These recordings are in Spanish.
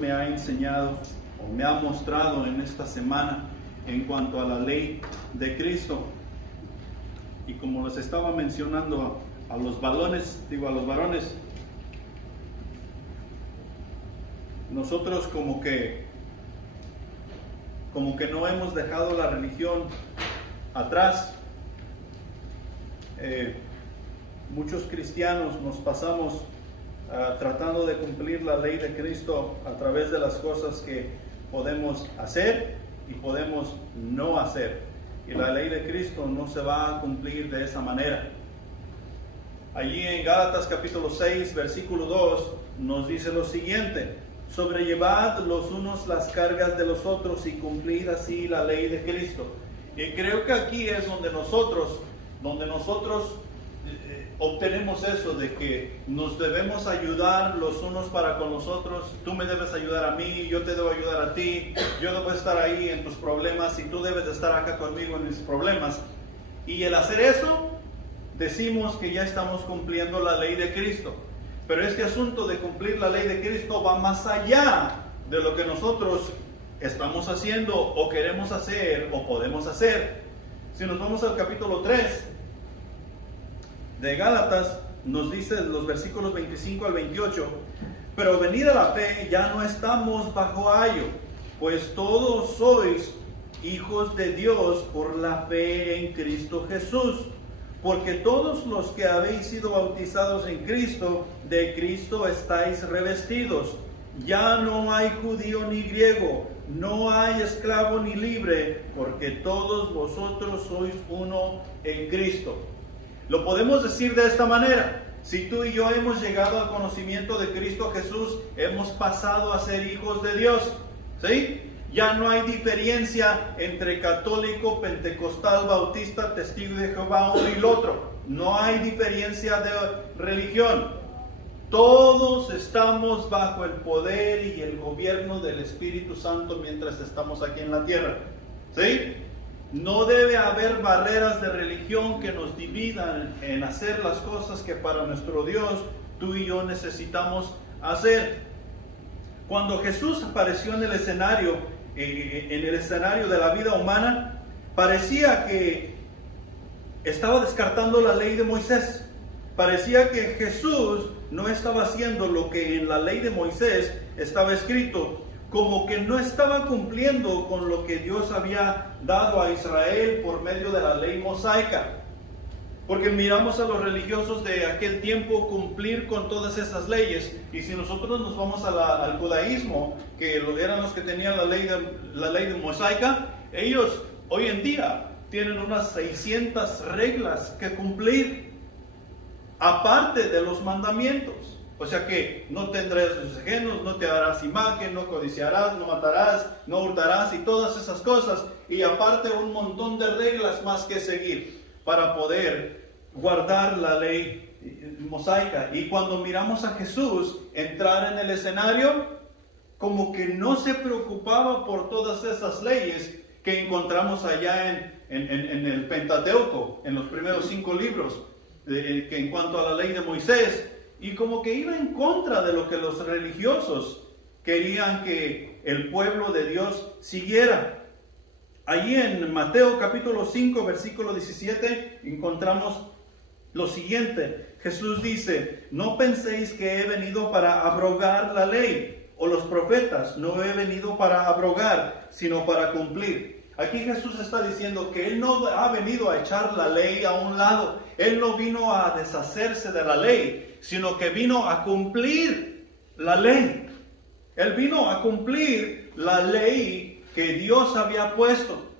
me ha enseñado o me ha mostrado en esta semana en cuanto a la ley de Cristo. Y como les estaba mencionando a los varones, nosotros como que no hemos dejado la religión atrás. Muchos cristianos nos pasamos tratando de cumplir la ley de Cristo a través de las cosas que podemos hacer y podemos no hacer. Y la ley de Cristo no se va a cumplir de esa manera. Allí en Gálatas capítulo 6, versículo 2, nos dice lo siguiente: sobrellevad los unos las cargas de los otros y cumplid así la ley de Cristo. Y creo que aquí es donde nosotros obtenemos eso de que nos debemos ayudar los unos para con los otros. Tú me debes ayudar a mí, yo te debo ayudar a ti, yo debo estar ahí en tus problemas y tú debes de estar acá conmigo en mis problemas. Y el hacer eso, decimos que ya estamos cumpliendo la ley de Cristo. Pero este asunto de cumplir la ley de Cristo va más allá de lo que nosotros estamos haciendo o queremos hacer o podemos hacer. Si nos vamos al capítulo 3 de Gálatas, nos dice los versículos 25 al 28: pero venida la fe, ya no estamos bajo ayo, pues todos sois hijos de Dios por la fe en Cristo Jesús. Porque todos los que habéis sido bautizados en Cristo, de Cristo estáis revestidos. Ya no hay judío ni griego, no hay esclavo ni libre, porque todos vosotros sois uno en Cristo. Lo podemos decir de esta manera: si tú y yo hemos llegado al conocimiento de Cristo Jesús, hemos pasado a ser hijos de Dios, ¿sí? Ya no hay diferencia entre católico, pentecostal, bautista, testigo de Jehová, uno y el otro. No hay diferencia de religión. Todos estamos bajo el poder y el gobierno del Espíritu Santo mientras estamos aquí en la tierra, ¿sí? No debe haber barreras de religión que nos dividan en hacer las cosas que para nuestro Dios tú y yo necesitamos hacer. Cuando Jesús apareció en el escenario de la vida humana, parecía que estaba descartando la ley de Moisés. Parecía que Jesús no estaba haciendo lo que en la ley de Moisés estaba escrito, como que no estaba cumpliendo con lo que Dios había dado a Israel por medio de la ley mosaica. Porque miramos a los religiosos de aquel tiempo cumplir con todas esas leyes. Y si nosotros nos vamos al judaísmo, que eran los que tenían la ley de mosaica, ellos hoy en día tienen unas 600 reglas que cumplir, aparte de los mandamientos. O sea que no tendrás tus ajenos, no te harás imagen, no codiciarás, no matarás, no hurtarás y todas esas cosas. Y aparte un montón de reglas más que seguir para poder guardar la ley mosaica. Y cuando miramos a Jesús entrar en el escenario, como que no se preocupaba por todas esas leyes que encontramos allá en el Pentateuco, en los primeros 5 libros, que en cuanto a la ley de Moisés, y como que iba en contra de lo que los religiosos querían que el pueblo de Dios siguiera. Allí en Mateo capítulo 5, versículo 17, encontramos lo siguiente. Jesús dice: no penséis que he venido para abrogar la ley o los profetas. No he venido para abrogar, sino para cumplir. Aquí Jesús está diciendo que Él no ha venido a echar la ley a un lado. Él no vino a deshacerse de la ley, sino que vino a cumplir la ley. Él vino a cumplir la ley que Dios había puesto,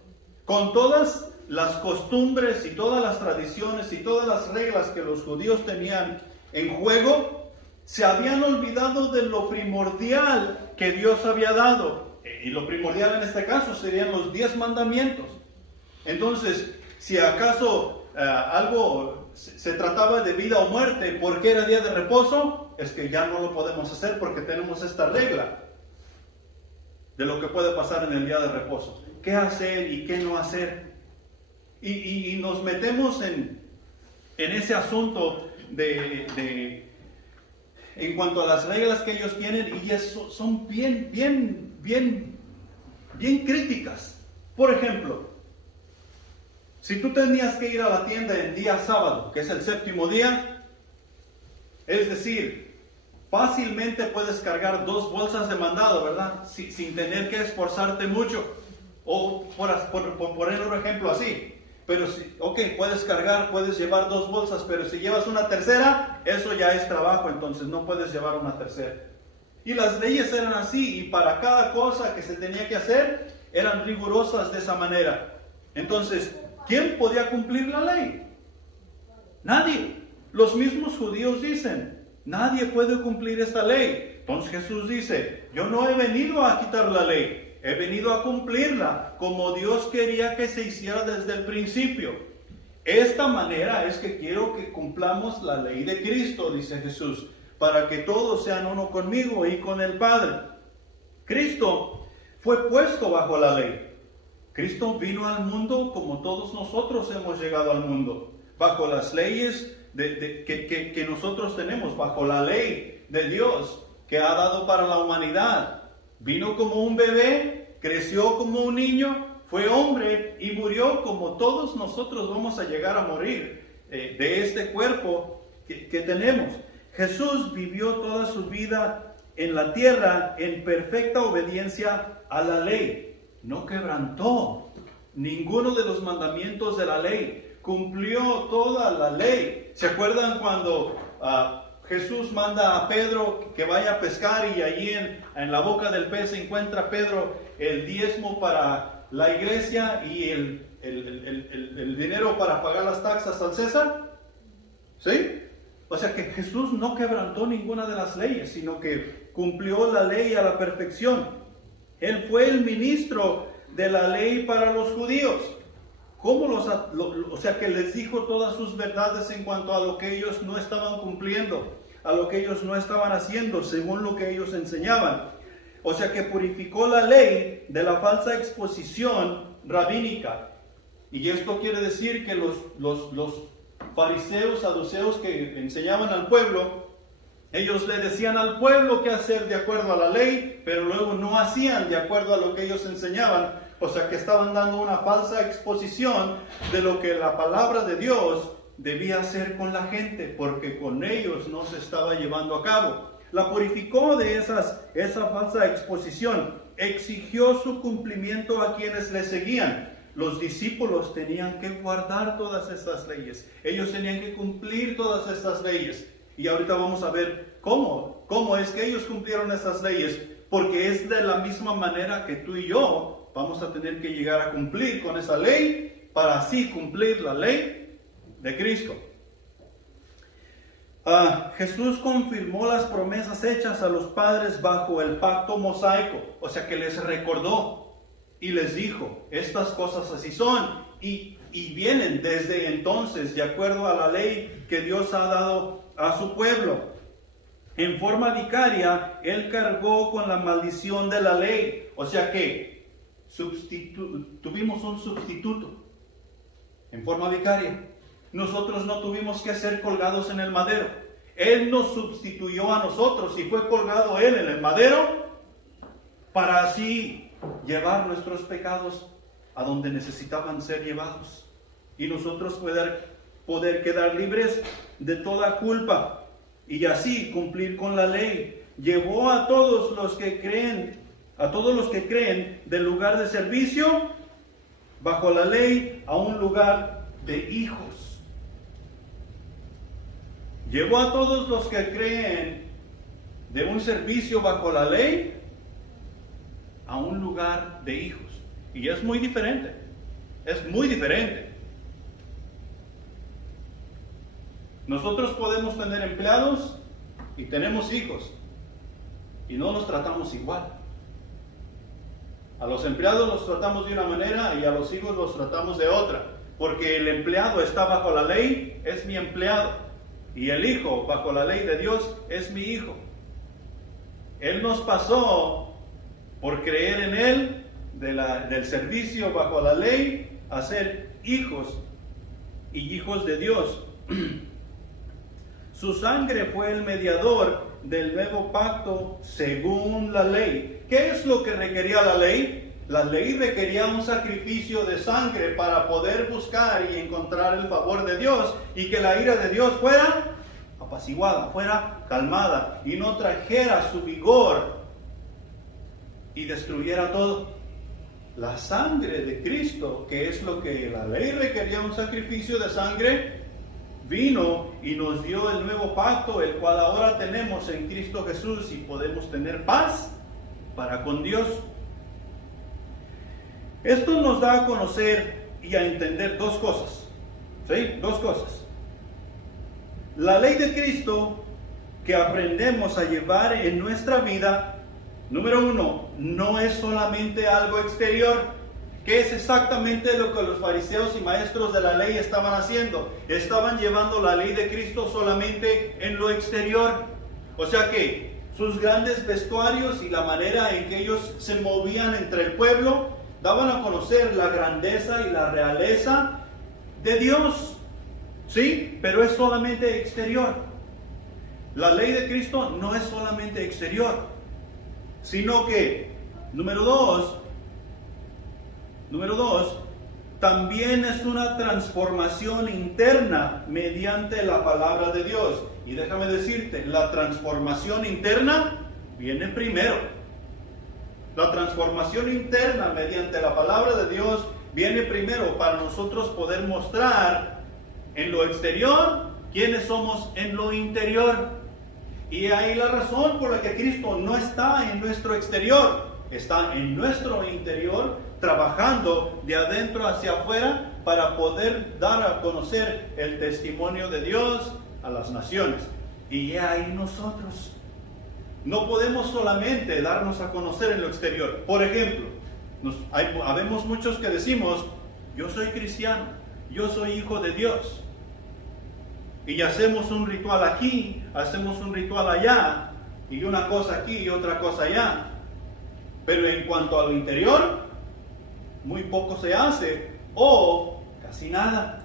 con todas las costumbres y todas las tradiciones y todas las reglas que los judíos tenían en juego. Se habían olvidado de lo primordial que Dios había dado, y lo primordial en este caso serían los 10 mandamientos. Entonces, si acaso algo se trataba de vida o muerte, ¿por qué era día de reposo? Es que ya no lo podemos hacer porque tenemos esta regla de lo que puede pasar en el día de reposo. ¿Qué hacer y qué no hacer? Y nos metemos en ese asunto en cuanto a las reglas que ellos tienen, y eso son bien críticas. Por ejemplo, si tú tenías que ir a la tienda el día sábado, que es el séptimo día, es decir, fácilmente puedes cargar 2 bolsas de mandado, ¿verdad? Sin tener que esforzarte mucho. O por poner un ejemplo así. Pero puedes llevar 2 bolsas, pero si llevas una tercera, eso ya es trabajo, entonces no puedes llevar una tercera. Y las leyes eran así, y para cada cosa que se tenía que hacer, eran rigurosas de esa manera. Entonces, ¿quién podía cumplir la ley? Nadie. Los mismos judíos dicen, nadie puede cumplir esta ley. Entonces Jesús dice, yo no he venido a quitar la ley, he venido a cumplirla como Dios quería que se hiciera desde el principio. Esta manera es que quiero que cumplamos la ley de Cristo, dice Jesús, para que todos sean uno conmigo y con el Padre. Cristo fue puesto bajo la ley. Cristo vino al mundo como todos nosotros hemos llegado al mundo, bajo las leyes que nosotros tenemos, bajo la ley de Dios que ha dado para la humanidad. Vino como un bebé, creció como un niño, fue hombre y murió como todos nosotros vamos a llegar a morir de este cuerpo que tenemos. Jesús vivió toda su vida en la tierra en perfecta obediencia a la ley. No quebrantó ninguno de los mandamientos de la ley. Cumplió toda la ley. ¿Se acuerdan cuando Jesús manda a Pedro que vaya a pescar y allí en la boca del pez encuentra Pedro el diezmo para la iglesia y el dinero para pagar las taxas al César? ¿Sí? O sea que Jesús no quebrantó ninguna de las leyes, sino que cumplió la ley a la perfección. Él fue el ministro de la ley para los judíos. O sea que les dijo todas sus verdades en cuanto a lo que ellos no estaban cumpliendo, a lo que ellos no estaban haciendo según lo que ellos enseñaban. O sea que purificó la ley de la falsa exposición rabínica. Y esto quiere decir que los fariseos, saduceos que enseñaban al pueblo, ellos le decían al pueblo qué hacer de acuerdo a la ley, pero luego no hacían de acuerdo a lo que ellos enseñaban. O sea que estaban dando una falsa exposición de lo que la palabra de Dios debía hacer con la gente, porque con ellos no se estaba llevando a cabo. La purificó de esa falsa exposición, exigió su cumplimiento a quienes le seguían. Los discípulos tenían que guardar todas estas leyes, ellos tenían que cumplir todas estas leyes. Y ahorita vamos a ver cómo es que ellos cumplieron esas leyes, porque es de la misma manera que tú y yo vamos a tener que llegar a cumplir con esa ley, para así cumplir la ley de Cristo. Jesús confirmó las promesas hechas a los padres bajo el pacto mosaico, o sea que les recordó y les dijo, estas cosas así son, y vienen desde entonces de acuerdo a la ley que Dios ha dado a su pueblo. En forma vicaria, Él cargó con la maldición de la ley, o sea que tuvimos un sustituto en forma vicaria. Nosotros no tuvimos que ser colgados en el madero. Él nos sustituyó a nosotros y fue colgado Él en el madero para así llevar nuestros pecados a donde necesitaban ser llevados y nosotros poder quedar libres de toda culpa y así cumplir con la ley. Llevó a todos los que creen del lugar de servicio bajo la ley a un lugar de hijos. Llevó a todos los que creen de un servicio bajo la ley a un lugar de hijos. Y es muy diferente. Es muy diferente. Nosotros podemos tener empleados y tenemos hijos y no los tratamos igual. A los empleados los tratamos de una manera y a los hijos los tratamos de otra. Porque el empleado está bajo la ley, es mi empleado. Y el hijo bajo la ley de Dios es mi hijo. Él nos pasó por creer en Él del servicio bajo la ley a ser hijos y hijos de Dios. Su sangre fue el mediador del nuevo pacto según la ley. ¿Qué es lo que requería la ley? La ley requería un sacrificio de sangre para poder buscar y encontrar el favor de Dios y que la ira de Dios fuera apaciguada, fuera calmada y no trajera su vigor y destruyera todo. La sangre de Cristo, que es lo que la ley requería, un sacrificio de sangre, vino y nos dio el nuevo pacto, el cual ahora tenemos en Cristo Jesús y podemos tener paz para con Dios. Esto nos da a conocer y a entender dos cosas. ¿Sí? Dos cosas. La ley de Cristo que aprendemos a llevar en nuestra vida, número uno, no es solamente algo exterior. ¿Qué es exactamente lo que los fariseos y maestros de la ley estaban haciendo? Estaban llevando la ley de Cristo solamente en lo exterior. O sea que sus grandes vestuarios y la manera en que ellos se movían entre el pueblo daban a conocer la grandeza y la realeza de Dios. Sí, pero es solamente exterior. La ley de Cristo no es solamente exterior, sino que, número dos, también es una transformación interna mediante la palabra de Dios. Y déjame decirte, la transformación interna viene primero. La transformación interna mediante la palabra de Dios viene primero para nosotros poder mostrar en lo exterior quiénes somos en lo interior. Y ahí la razón por la que Cristo no está en nuestro exterior, está en nuestro interior, trabajando de adentro hacia afuera para poder dar a conocer el testimonio de Dios a las naciones. Y ahí nosotros no podemos solamente darnos a conocer en lo exterior. Por ejemplo, habemos muchos que decimos, yo soy cristiano, yo soy hijo de Dios. Y hacemos un ritual aquí, hacemos un ritual allá, y una cosa aquí y otra cosa allá. Pero en cuanto a lo interior, muy poco se hace, o casi nada.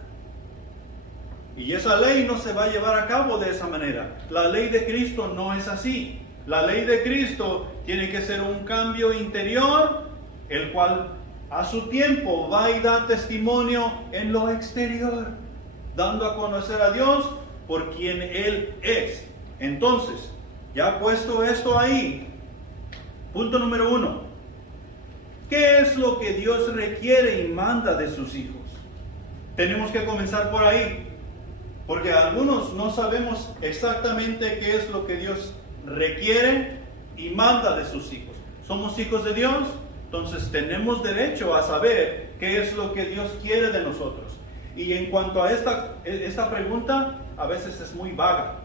Y esa ley no se va a llevar a cabo de esa manera. La ley de Cristo no es así. La ley de Cristo tiene que ser un cambio interior, el cual a su tiempo va y da testimonio en lo exterior, dando a conocer a Dios por quien Él es. Entonces, ya puesto esto ahí, punto número 1. ¿Qué es lo que Dios requiere y manda de sus hijos? Tenemos que comenzar por ahí, porque algunos no sabemos exactamente qué es lo que Dios requiere y manda de sus hijos. Somos hijos de Dios, entonces tenemos derecho a saber qué es lo que Dios quiere de nosotros. Y en cuanto a esta pregunta, a veces es muy vaga,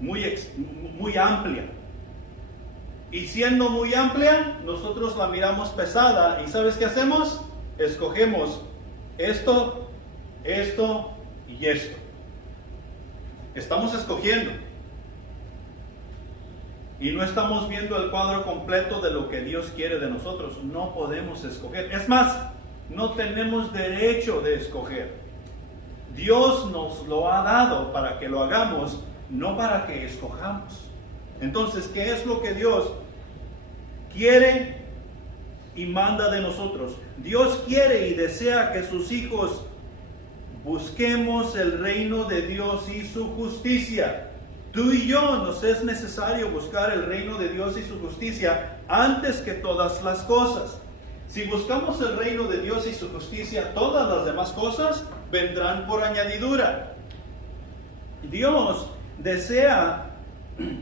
muy amplia. Y siendo muy amplia, nosotros la miramos pesada. ¿Y sabes qué hacemos? Escogemos esto, esto y esto. Estamos escogiendo. Y no estamos viendo el cuadro completo de lo que Dios quiere de nosotros. No podemos escoger. Es más, no tenemos derecho de escoger. Dios nos lo ha dado para que lo hagamos, no para que escojamos. Entonces, ¿qué es lo que Dios quiere y manda de nosotros? Dios quiere y desea que sus hijos busquemos el reino de Dios y su justicia. Tú y yo nos es necesario buscar el reino de Dios y su justicia antes que todas las cosas. Si buscamos el reino de Dios y su justicia, todas las demás cosas vendrán por añadidura. Dios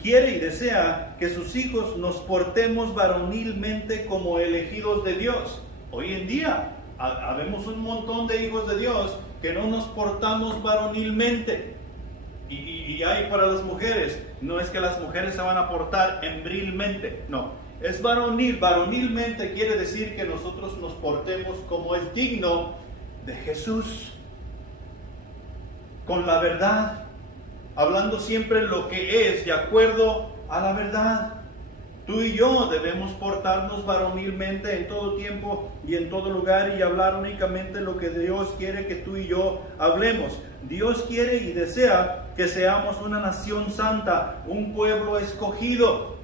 quiere y desea que sus hijos nos portemos varonilmente como elegidos de Dios. Hoy en día, habemos un montón de hijos de Dios que no nos portamos varonilmente. Y hay para las mujeres, no es que las mujeres se van a portar hembrilmente, no, es varonil. Varonilmente quiere decir que nosotros nos portemos como es digno de Jesús, con la verdad, hablando siempre lo que es de acuerdo a la verdad. Tú y yo debemos portarnos varonilmente en todo tiempo y en todo lugar y hablar únicamente lo que Dios quiere que tú y yo hablemos. Dios quiere y desea que seamos una nación santa, un pueblo escogido.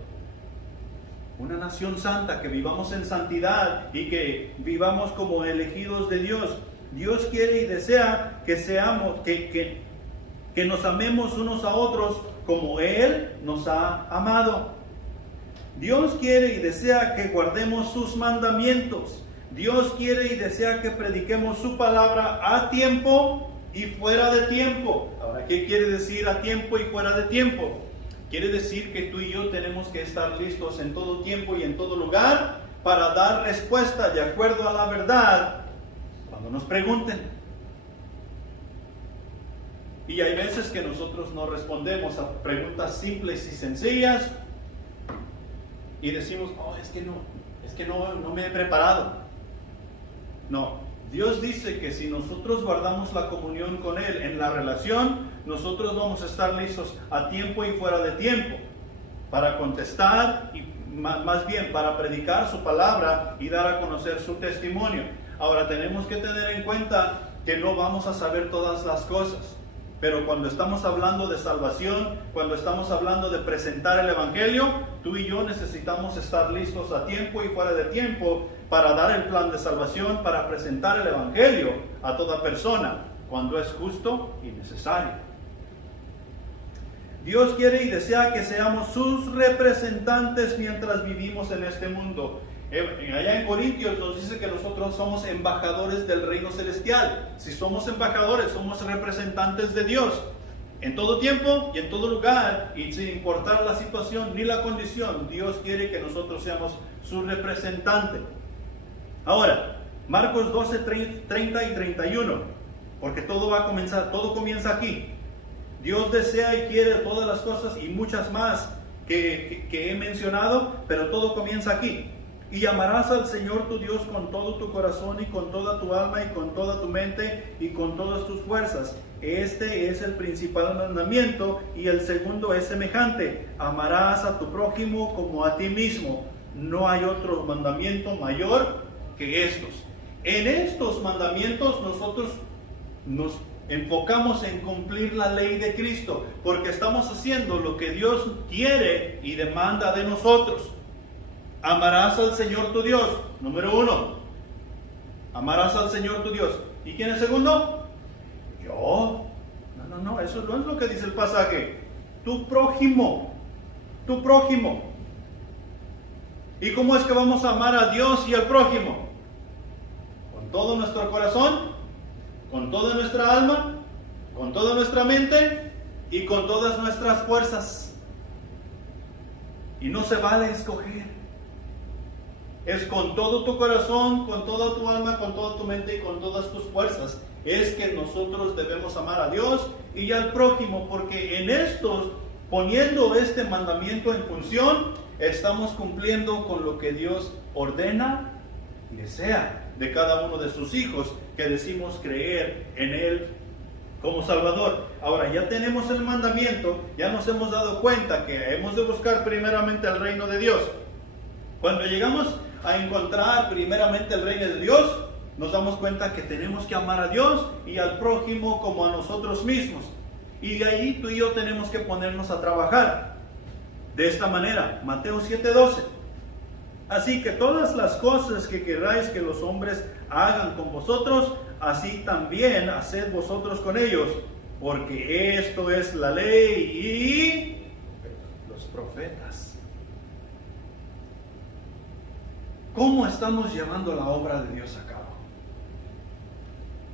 Una nación santa, que vivamos en santidad y que vivamos como elegidos de Dios. Dios quiere y desea que seamos, que nos amemos unos a otros como Él nos ha amado. Dios quiere y desea que guardemos sus mandamientos. Dios quiere y desea que prediquemos su palabra a tiempo y fuera de tiempo. Ahora, ¿qué quiere decir a tiempo y fuera de tiempo? Quiere decir que tú y yo tenemos que estar listos en todo tiempo y en todo lugar para dar respuesta de acuerdo a la verdad cuando nos pregunten. Y hay veces que nosotros no respondemos a preguntas simples y sencillas y decimos, es que no me he preparado. No, Dios dice que si nosotros guardamos la comunión con Él en la relación, nosotros vamos a estar listos a tiempo y fuera de tiempo para contestar y más bien para predicar su palabra y dar a conocer su testimonio. Ahora tenemos que tener en cuenta que no vamos a saber todas las cosas, pero cuando estamos hablando de salvación, cuando estamos hablando de presentar el Evangelio, tú y yo necesitamos estar listos a tiempo y fuera de tiempo para dar el plan de salvación, para presentar el Evangelio a toda persona, cuando es justo y necesario. Dios quiere y desea que seamos sus representantes mientras vivimos en este mundo. Allá en Corintios nos dice que nosotros somos embajadores del reino celestial. Si somos embajadores, somos representantes de Dios en todo tiempo y en todo lugar, y sin importar la situación ni la condición, Dios quiere que nosotros seamos su representante. Ahora, Marcos 12, 30 y 31, porque todo comienza aquí. Dios desea y quiere todas las cosas y muchas más que he mencionado, pero todo comienza aquí. Y amarás al Señor tu Dios con todo tu corazón y con toda tu alma y con toda tu mente y con todas tus fuerzas. Este es el principal mandamiento, y el segundo es semejante: amarás a tu prójimo como a ti mismo. No hay otro mandamiento mayor que estos. En estos mandamientos nosotros nos enfocamos en cumplir la ley de Cristo, porque estamos haciendo lo que Dios quiere y demanda de nosotros. Amarás al Señor tu Dios, número 1. Amarás al Señor tu Dios. ¿Y quién es segundo? Yo. No, eso no es lo que dice el pasaje. Tu prójimo. Tu prójimo. ¿Y cómo es que vamos a amar a Dios y al prójimo? Con todo nuestro corazón, con toda nuestra alma, con toda nuestra mente y con todas nuestras fuerzas. Y no se vale escoger. Es con todo tu corazón, con toda tu alma, con toda tu mente y con todas tus fuerzas. Es que nosotros debemos amar a Dios y al prójimo, porque en estos, poniendo este mandamiento en función, estamos cumpliendo con lo que Dios ordena y desea de cada uno de sus hijos, que decimos creer en Él como Salvador. Ahora ya tenemos el mandamiento, ya nos hemos dado cuenta que hemos de buscar primeramente el reino de Dios. Cuando llegamos a encontrar primeramente el reino de Dios, nos damos cuenta que tenemos que amar a Dios y al prójimo como a nosotros mismos. Y de ahí tú y yo tenemos que ponernos a trabajar de esta manera. Mateo 7:12. Así que todas las cosas que queráis que los hombres hagan con vosotros, así también haced vosotros con ellos, porque esto es la ley y los profetas. ¿Cómo estamos llevando la obra de Dios a cabo?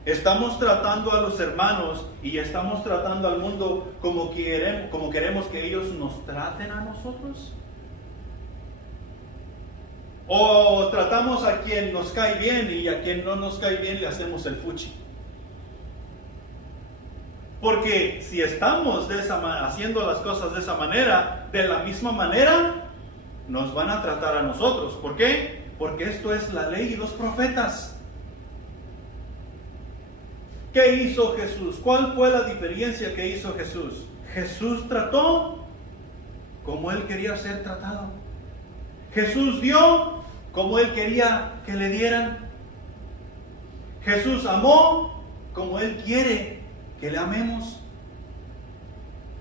¿Estamos tratando a los hermanos y estamos tratando al mundo como queremos que ellos nos traten a nosotros? ¿O tratamos a quien nos cae bien y a quien no nos cae bien le hacemos el fuchi? Porque si estamos haciendo las cosas de esa manera, de la misma manera, nos van a tratar a nosotros. ¿Por qué? Porque esto es la ley y los profetas. ¿Qué hizo Jesús? ¿Cuál fue la diferencia que hizo Jesús? Jesús trató como Él quería ser tratado. Jesús dio como Él quería que le dieran. Jesús amó como Él quiere que le amemos.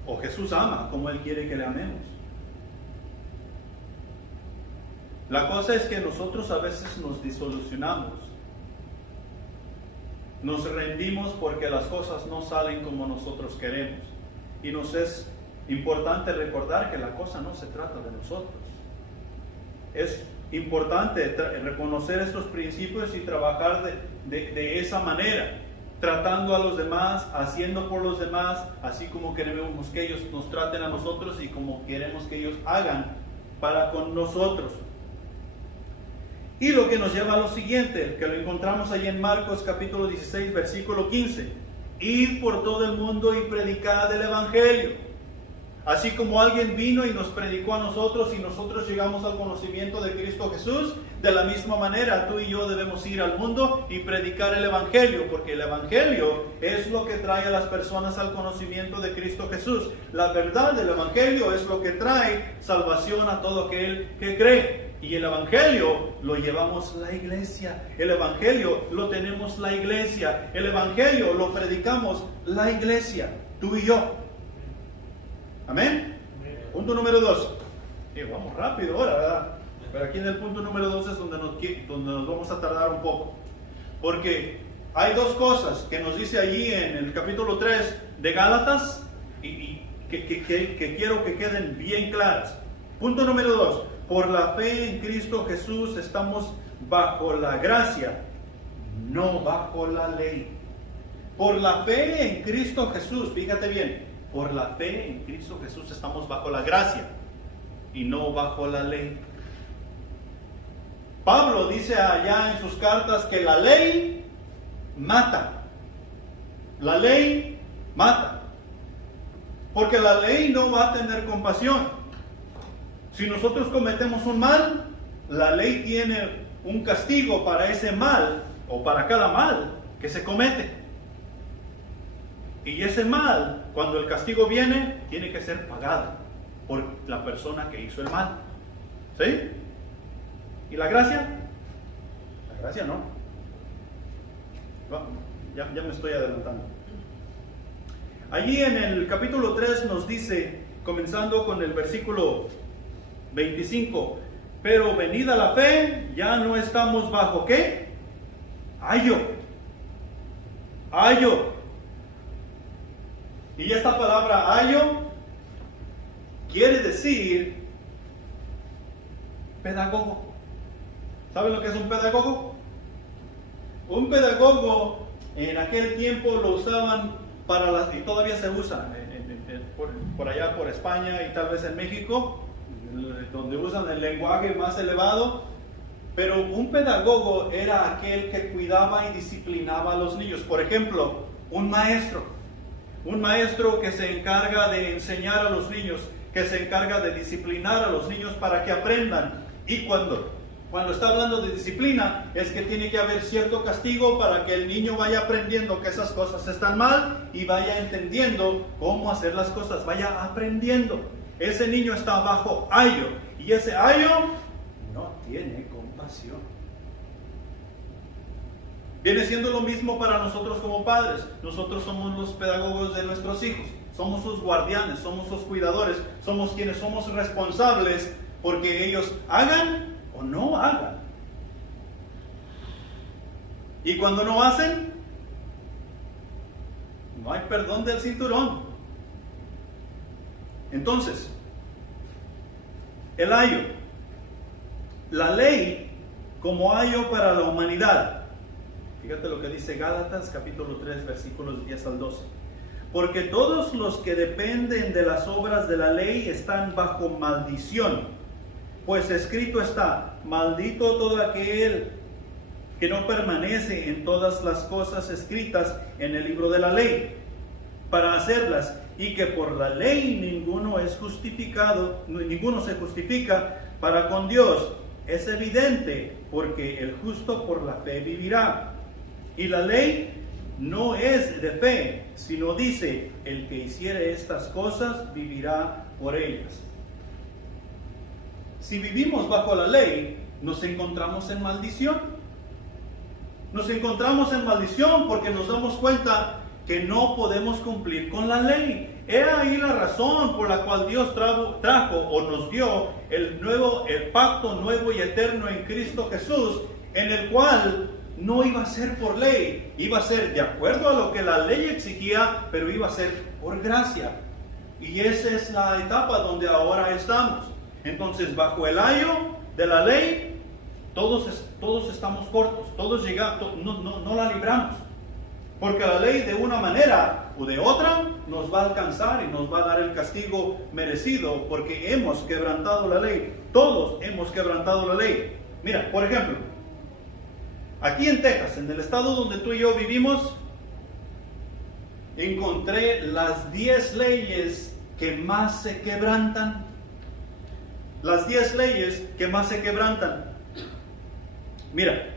O Jesús ama como Él quiere que le amemos. La cosa es que nosotros a veces nos disolucionamos. Nos rendimos porque las cosas no salen como nosotros queremos. Y nos es importante recordar que la cosa no se trata de nosotros. Es importante reconocer estos principios y trabajar de esa manera, tratando a los demás, haciendo por los demás, así como queremos que ellos nos traten a nosotros y como queremos que ellos hagan para con nosotros. Y lo que nos lleva a lo siguiente, que lo encontramos ahí en Marcos capítulo 16, versículo 15. Id por todo el mundo y predicad el Evangelio. Así como alguien vino y nos predicó a nosotros y nosotros llegamos al conocimiento de Cristo Jesús, de la misma manera tú y yo debemos ir al mundo y predicar el Evangelio, porque el Evangelio es lo que trae a las personas al conocimiento de Cristo Jesús. La verdad del Evangelio es lo que trae salvación a todo aquel que cree. Y el Evangelio lo llevamos la iglesia. El Evangelio lo tenemos la iglesia. El Evangelio lo predicamos la iglesia, tú y yo. Amén. Punto número 2. Vamos rápido ahora, ¿verdad? Pero aquí en el punto número 2 es donde nos vamos a tardar un poco. Porque hay dos cosas que nos dice allí en el capítulo 3 de Gálatas y que quiero que queden bien claras. Punto número 2. Por la fe en Cristo Jesús estamos bajo la gracia, no bajo la ley. Por la fe en Cristo Jesús, fíjate bien, por la fe en Cristo Jesús estamos bajo la gracia y no bajo la ley. Pablo dice allá en sus cartas que la ley mata. La ley mata. Porque la ley no va a tener compasión. Si nosotros cometemos un mal, la ley tiene un castigo para ese mal o para cada mal que se comete. Y ese mal, cuando el castigo viene, tiene que ser pagado por la persona que hizo el mal. ¿Sí? ¿Y la gracia? La gracia no. Ya me estoy adelantando. Allí en el capítulo 3 nos dice, comenzando con el versículo 25, pero venida la fe, ya no estamos bajo ¿qué? Ayo. Y esta palabra ayo quiere decir pedagogo. ¿Saben lo que es un pedagogo? Un pedagogo en aquel tiempo lo usaban para y todavía se usa por allá por España y tal vez en México, donde usan el lenguaje más elevado. Pero un pedagogo era aquel que cuidaba y disciplinaba a los niños. Por ejemplo, un maestro que se encarga de enseñar a los niños, que se encarga de disciplinar a los niños para que aprendan. Y cuando está hablando de disciplina, es que tiene que haber cierto castigo para que el niño vaya aprendiendo que esas cosas están mal y vaya entendiendo cómo hacer las cosas, vaya aprendiendo. Ese niño está bajo ayo, y ese ayo no tiene compasión. Viene siendo lo mismo para nosotros como padres. Nosotros somos los pedagogos de nuestros hijos, somos sus guardianes, somos sus cuidadores, somos quienes somos responsables porque ellos hagan o no hagan. Y cuando no hacen, no hay perdón del cinturón. Entonces, el ayo, la ley como ayo para la humanidad. Fíjate lo que dice Gálatas capítulo 3 versículos 10 al 12. Porque todos los que dependen de las obras de la ley están bajo maldición. Pues escrito está, maldito todo aquel que no permanece en todas las cosas escritas en el libro de la ley, para hacerlas, y que por la ley ninguno se justifica para con Dios. Es evidente, porque el justo por la fe vivirá. Y la ley no es de fe, sino dice, el que hiciere estas cosas vivirá por ellas. si vivimos bajo la ley, nos encontramos en maldición. Nos encontramos en maldición porque nos damos cuenta que no podemos cumplir con la ley. Era ahí la razón por la cual Dios trajo o nos dio el pacto nuevo y eterno en Cristo Jesús, en el cual no iba a ser por ley, iba a ser de acuerdo a lo que la ley exigía, pero iba a ser por gracia. Y esa es la etapa donde ahora estamos. Entonces, bajo el ayo de la ley, todos estamos cortos, todos llegamos, no la libramos. Porque la ley de una manera o de otra nos va a alcanzar y nos va a dar el castigo merecido porque hemos quebrantado la ley. Todos hemos quebrantado la ley. Mira, por ejemplo, aquí en Texas, en el estado donde tú y yo vivimos, encontré las 10 leyes que más se quebrantan. Las 10 leyes que más se quebrantan. Mira,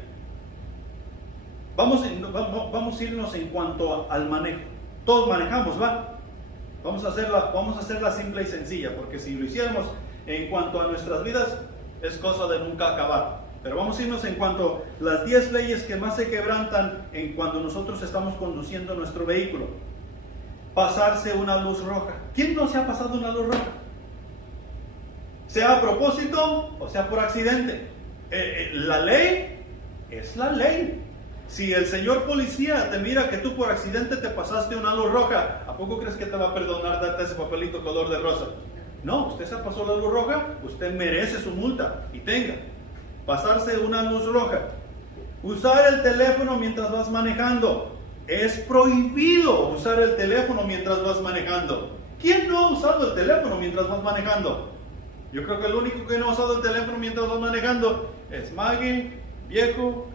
vamos a irnos en cuanto al manejo. Todos manejamos, ¿va? Vamos a hacerla simple y sencilla, porque si lo hiciéramos en cuanto a nuestras vidas, es cosa de nunca acabar. Pero vamos a irnos en cuanto a las 10 leyes que más se quebrantan en cuando nosotros estamos conduciendo nuestro vehículo. Pasarse una luz roja. ¿Quién no se ha pasado una luz roja? Sea a propósito o sea por accidente. La ley es la ley. Si el señor policía te mira que tú por accidente te pasaste una luz roja, ¿a poco crees que te va a perdonar darte ese papelito color de rosa? No, usted se pasó la luz roja, usted merece su multa y tenga. Pasarse una luz roja. Usar el teléfono mientras vas manejando. Es prohibido usar el teléfono mientras vas manejando. ¿Quién no ha usado el teléfono mientras vas manejando? Yo creo que el único que no ha usado el teléfono mientras vas manejando es Maggie, Viejo,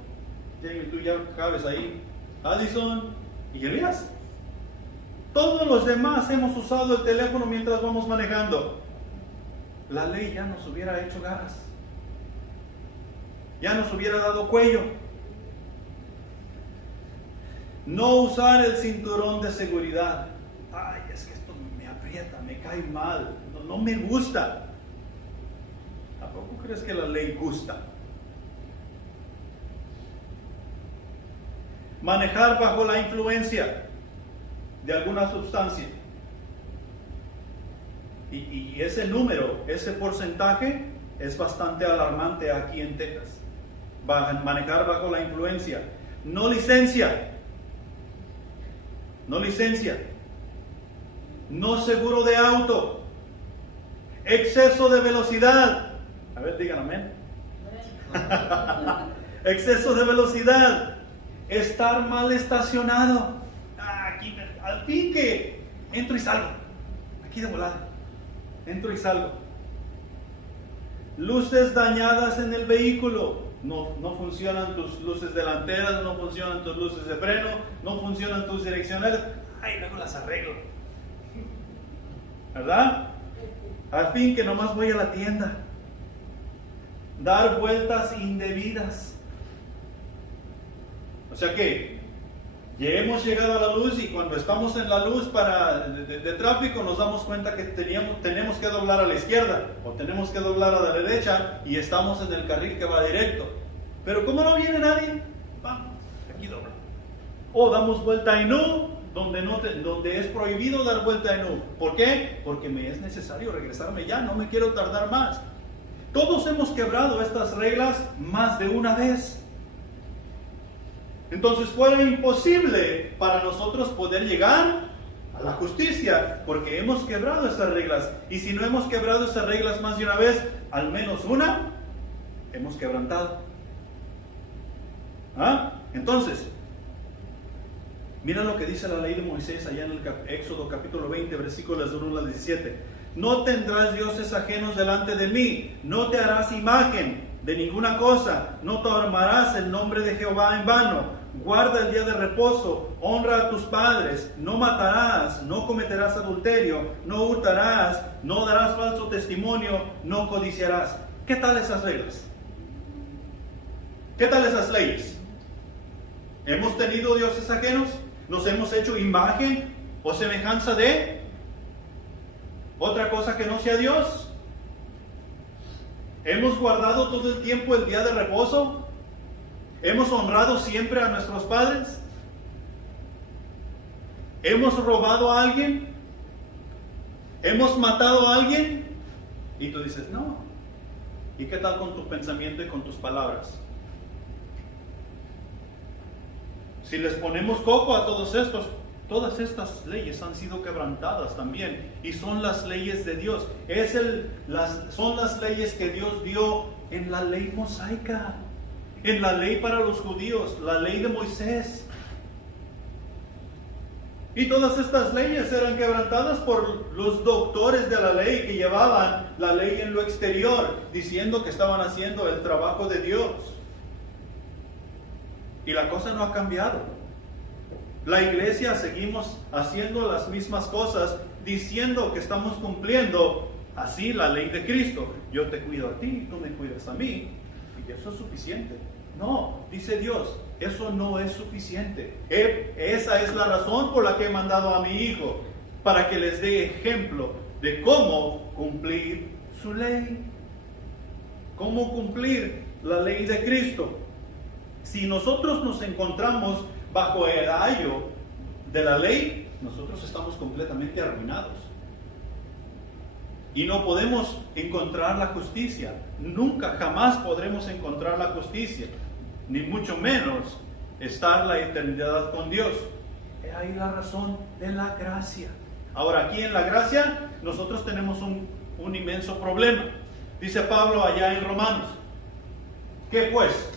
tú ya cabes ahí, Addison y Elías. Todos los demás hemos usado el teléfono mientras vamos manejando. La ley ya nos hubiera hecho garras. Ya nos hubiera dado cuello. No usar el cinturón de seguridad. Ay, es que esto me aprieta, me cae mal, no me gusta. ¿A poco crees que la ley gusta? Manejar bajo la influencia de alguna sustancia. Y ese número, ese porcentaje es bastante alarmante aquí en Texas. Manejar bajo la influencia. No licencia. No licencia. No seguro de auto. Exceso de velocidad. A ver, digan amén. Exceso de velocidad. Estar mal estacionado. Aquí, al fin que entro y salgo. Aquí de volada. Entro y salgo. Luces dañadas en el vehículo. No funcionan tus luces delanteras, no funcionan tus luces de freno, no funcionan tus direccionales. Ay, luego las arreglo. ¿Verdad? Al fin que nomás voy a la tienda. Dar vueltas indebidas. O sea que ya hemos llegado a la luz y cuando estamos en la luz de tráfico nos damos cuenta que tenemos que doblar a la izquierda o tenemos que doblar a la derecha y estamos en el carril que va directo. Pero como no viene nadie, vamos, aquí dobla. O damos vuelta en U, donde es prohibido dar vuelta en U. ¿Por qué? Porque me es necesario regresarme ya, no me quiero tardar más. Todos hemos quebrado estas reglas más de una vez. Entonces fue imposible para nosotros poder llegar a la justicia porque hemos quebrado esas reglas. Y si no hemos quebrado esas reglas más de una vez, al menos una hemos quebrantado. Entonces, mira lo que dice la ley de Moisés allá en el Éxodo capítulo 20, versículos 1 al 17. No tendrás dioses ajenos delante de mí, no te harás imagen de ninguna cosa, no tomarás el nombre de Jehová en vano. Guarda el día de reposo, honra a tus padres, no matarás, no cometerás adulterio, no hurtarás, no darás falso testimonio, no codiciarás. ¿Qué tal esas reglas? ¿Qué tal esas leyes? ¿Hemos tenido dioses ajenos? ¿Nos hemos hecho imagen o semejanza de otra cosa que no sea Dios? ¿Hemos guardado todo el tiempo el día de reposo? ¿Hemos honrado siempre a nuestros padres? ¿Hemos robado a alguien? ¿Hemos matado a alguien? Y tú dices, no. ¿Y qué tal con tu pensamiento y con tus palabras? Si les ponemos coco a todos estos, todas estas leyes han sido quebrantadas también. Y son las leyes de Dios. Son las leyes que Dios dio en la ley mosaica. En la ley para los judíos, la ley de Moisés. Y todas estas leyes eran quebrantadas por los doctores de la ley que llevaban la ley en lo exterior, diciendo que estaban haciendo el trabajo de Dios. Y la cosa no ha cambiado. La iglesia seguimos haciendo las mismas cosas, diciendo que estamos cumpliendo así la ley de Cristo. Yo te cuido a ti, tú me cuidas a mí. Y eso es suficiente. No, dice Dios, eso no es suficiente. Esa es la razón por la que he mandado a mi Hijo, para que les dé ejemplo de cómo cumplir su ley. Cómo cumplir la ley de Cristo. Si nosotros nos encontramos bajo el ayo de la ley, nosotros estamos completamente arruinados. Y no podemos encontrar la justicia. Nunca, jamás podremos encontrar la justicia. Ni mucho menos estar la eternidad con Dios. Es ahí la razón de la gracia. Ahora, aquí en la gracia, nosotros tenemos un inmenso problema. Dice Pablo allá en Romanos. ¿Qué pues?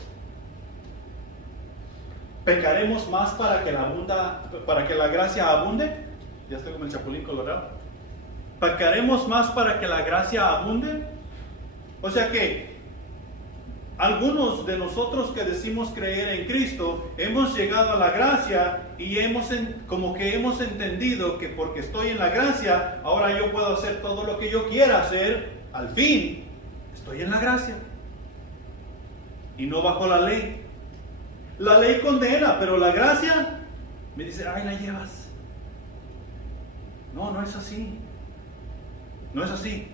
¿Pecaremos más para que la gracia abunde? Ya estoy como el Chapulín Colorado. ¿Pecaremos más para que la gracia abunde? O sea que algunos de nosotros que decimos creer en Cristo, hemos llegado a la gracia y como que hemos entendido que porque estoy en la gracia, ahora yo puedo hacer todo lo que yo quiera hacer. Al fin, estoy en la gracia y no bajo la ley. La ley condena, pero la gracia me dice, ay, la llevas. No, no es así. No es así.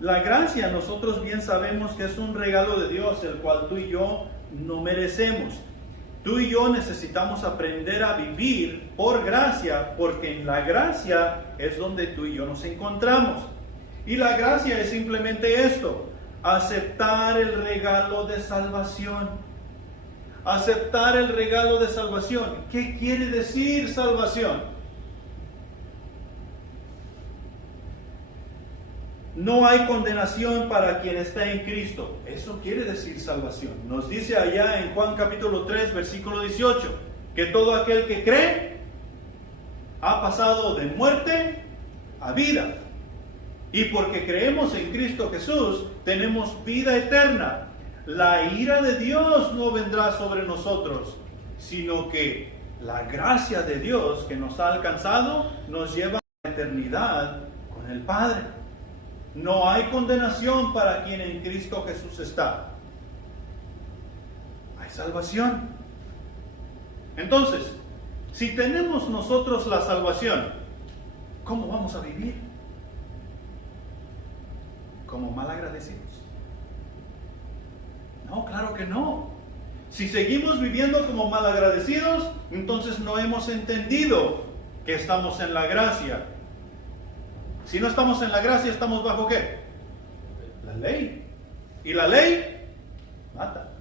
La gracia, nosotros bien sabemos que es un regalo de Dios, el cual tú y yo no merecemos. Tú y yo necesitamos aprender a vivir por gracia, porque en la gracia es donde tú y yo nos encontramos. Y la gracia es simplemente esto: aceptar el regalo de salvación. Aceptar el regalo de salvación. ¿Qué quiere decir salvación? No hay condenación para quien está en Cristo. Eso quiere decir salvación. Nos dice allá en Juan capítulo 3, versículo 18, que todo aquel que cree ha pasado de muerte a vida. Y porque creemos en Cristo Jesús, tenemos vida eterna. La ira de Dios no vendrá sobre nosotros, sino que la gracia de Dios que nos ha alcanzado nos lleva a la eternidad con el Padre. No hay condenación para quien en Cristo Jesús está. Hay salvación. Entonces, si tenemos nosotros la salvación, ¿cómo vamos a vivir? ¿Como malagradecidos? No, claro que no. Si seguimos viviendo como malagradecidos, entonces no hemos entendido que estamos en la gracia. Si no estamos en la gracia, ¿estamos bajo qué? La ley. Y la ley mata.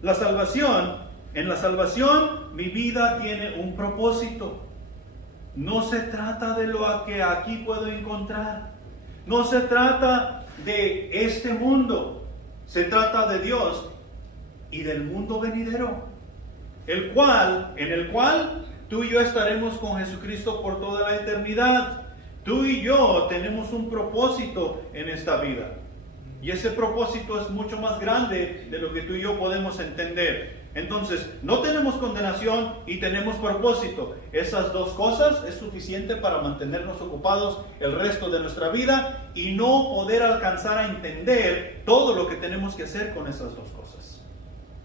La salvación, en la salvación, mi vida tiene un propósito. No se trata de lo que aquí puedo encontrar. No se trata de este mundo. Se trata de Dios y del mundo venidero. En el cual tú y yo estaremos con Jesucristo por toda la eternidad. Tú y yo tenemos un propósito en esta vida. Y ese propósito es mucho más grande de lo que tú y yo podemos entender. Entonces, no tenemos condenación y tenemos propósito. Esas dos cosas es suficiente para mantenernos ocupados el resto de nuestra vida y no poder alcanzar a entender todo lo que tenemos que hacer con esas dos cosas.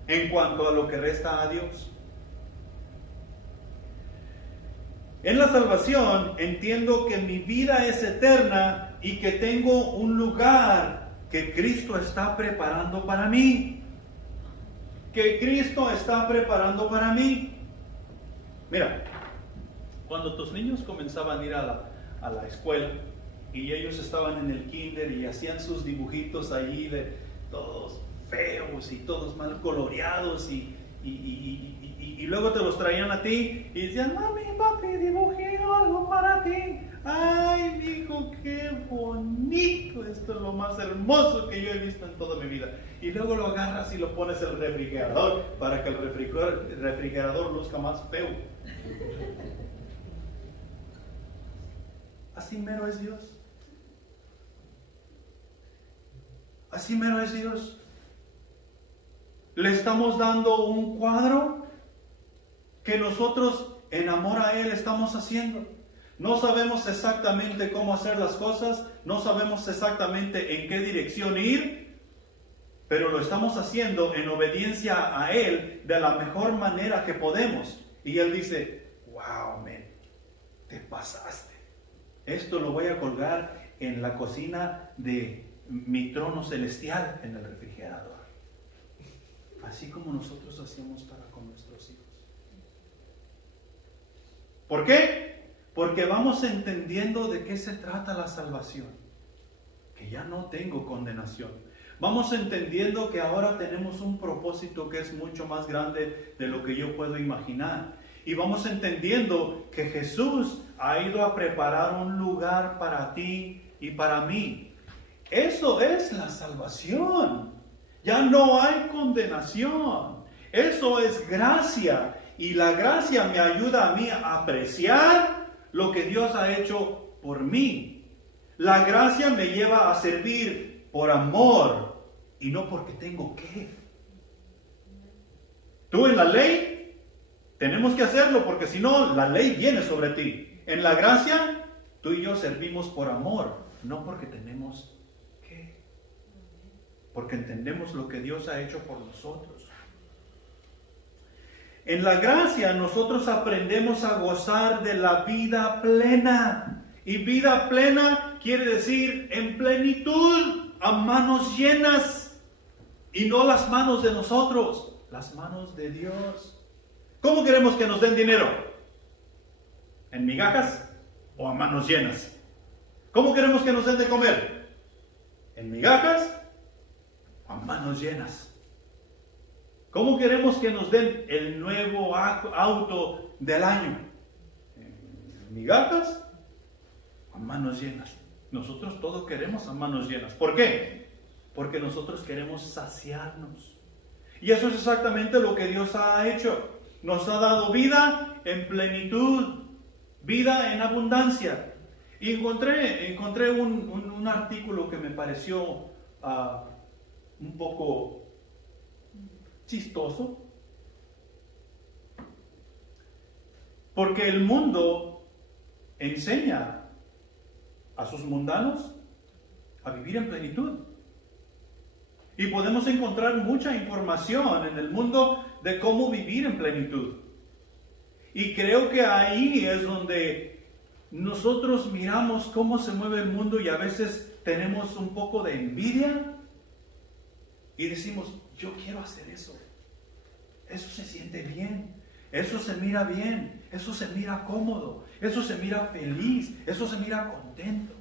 En cuanto a lo que resta a Dios. En la salvación entiendo que mi vida es eterna y que tengo un lugar que Cristo está preparando para mí. Que Cristo está preparando para mí. Mira, cuando tus niños comenzaban a ir a la escuela y ellos estaban en el kinder y hacían sus dibujitos ahí de todos feos y todos mal coloreados y luego te los traían a ti y decían, mami, papi, dibujé algo para ti. Ay, mijo, qué bonito, esto es lo más hermoso que yo he visto en toda mi vida. Y luego lo agarras y lo pones en el refrigerador para que el refrigerador luzca más feo. Así mero es Dios. Así mero es Dios. Le estamos dando un cuadro que nosotros en amor a Él estamos haciendo. No sabemos exactamente cómo hacer las cosas, no sabemos exactamente en qué dirección ir, pero lo estamos haciendo en obediencia a Él de la mejor manera que podemos. Y Él dice, wow, man, te pasaste. Esto lo voy a colgar en la cocina de mi trono celestial en el refrigerador. Así como nosotros hacemos para con nuestros hijos. ¿Por qué? Porque vamos entendiendo de qué se trata la salvación. Que ya no tengo condenación. Vamos entendiendo que ahora tenemos un propósito que es mucho más grande de lo que yo puedo imaginar. Y vamos entendiendo que Jesús ha ido a preparar un lugar para ti y para mí. Eso es la salvación. Ya no hay condenación. Eso es gracia. Y la gracia me ayuda a mí a apreciar lo que Dios ha hecho por mí. La gracia me lleva a servir por amor y no porque tengo que. Tú en la ley tenemos que hacerlo porque si no, la ley viene sobre ti. En la gracia, tú y yo servimos por amor, no porque tenemos que. Porque entendemos lo que Dios ha hecho por nosotros. En la gracia nosotros aprendemos a gozar de la vida plena. Y vida plena quiere decir en plenitud, a manos llenas. Y no las manos de nosotros, las manos de Dios. ¿Cómo queremos que nos den dinero? ¿En migajas o a manos llenas? ¿Cómo queremos que nos den de comer? ¿En migajas o a manos llenas? ¿Cómo queremos que nos den el nuevo auto del año? ¿En migajas o a manos llenas? Nosotros todo queremos a manos llenas. ¿Por qué? Porque nosotros queremos saciarnos. Y eso es exactamente lo que Dios ha hecho. Nos ha dado vida en plenitud, vida en abundancia. Y encontré un artículo que me pareció un poco chistoso. Porque el mundo enseña a sus mundanos a vivir en plenitud. Y podemos encontrar mucha información en el mundo de cómo vivir en plenitud. Y creo que ahí es donde nosotros miramos cómo se mueve el mundo y a veces tenemos un poco de envidia y decimos, yo quiero hacer eso. Eso se siente bien, eso se mira bien, eso se mira cómodo, eso se mira feliz, eso se mira contento.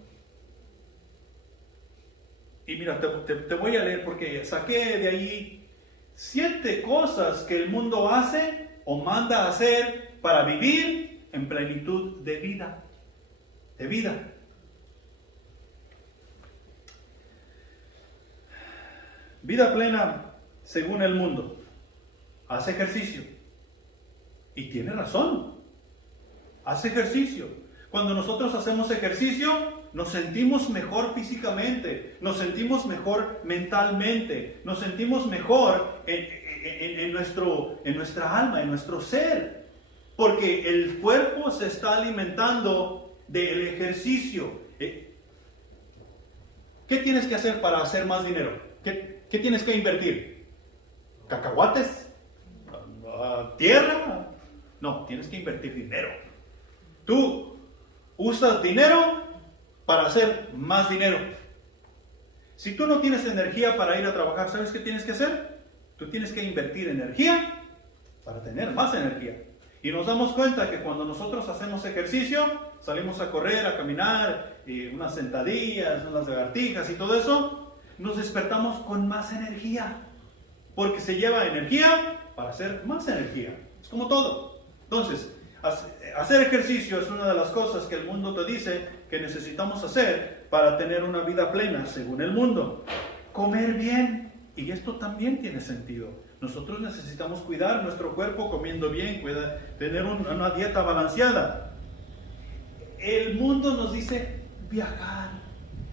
Y mira, te voy a leer porque saqué de ahí 7 cosas que el mundo hace o manda a hacer para vivir en plenitud de vida. De vida. Vida plena según el mundo. Hace ejercicio. Y tiene razón. Hace ejercicio. Cuando nosotros hacemos ejercicio, nos sentimos mejor físicamente, nos sentimos mejor mentalmente, nos sentimos mejor en nuestra alma, en nuestro ser. Porque el cuerpo se está alimentando del ejercicio. ¿Qué tienes que hacer para hacer más dinero? ¿Qué tienes que invertir? ¿Cacahuates? ¿Tierra? No, tienes que invertir dinero. Tú usas dinero para hacer más dinero. Si tú no tienes energía para ir a trabajar, ¿sabes qué tienes que hacer? Tú tienes que invertir energía para tener más energía. Y nos damos cuenta que cuando nosotros hacemos ejercicio, salimos a correr, a caminar, unas sentadillas, unas lagartijas y todo eso, nos despertamos con más energía. Porque se lleva energía para hacer más energía. Es como todo. Entonces, hacer ejercicio es una de las cosas que el mundo te dice que necesitamos hacer para tener una vida plena, según el mundo. Comer bien, y esto también tiene sentido. Nosotros necesitamos cuidar nuestro cuerpo comiendo bien, tener una dieta balanceada. El mundo nos dice viajar.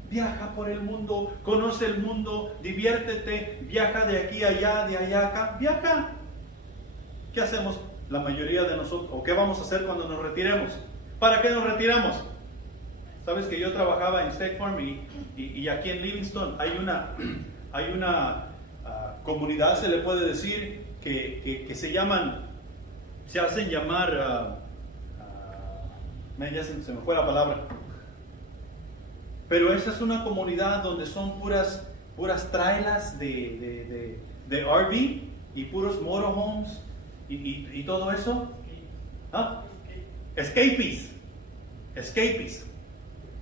Viaja por el mundo, conoce el mundo, diviértete, viaja de aquí a allá, de allá a acá, viaja. ¿Qué hacemos la mayoría de nosotros? ¿O qué vamos a hacer cuando nos retiremos? ¿Para qué nos retiramos? Sabes que yo trabajaba en State Farm y aquí en Livingston hay una comunidad, se le puede decir, que se hacen llamar, ya se me fue la palabra. Pero esa es una comunidad donde son puras trailas de RV y puros motorhomes y todo eso. ¿Ah? Escapees.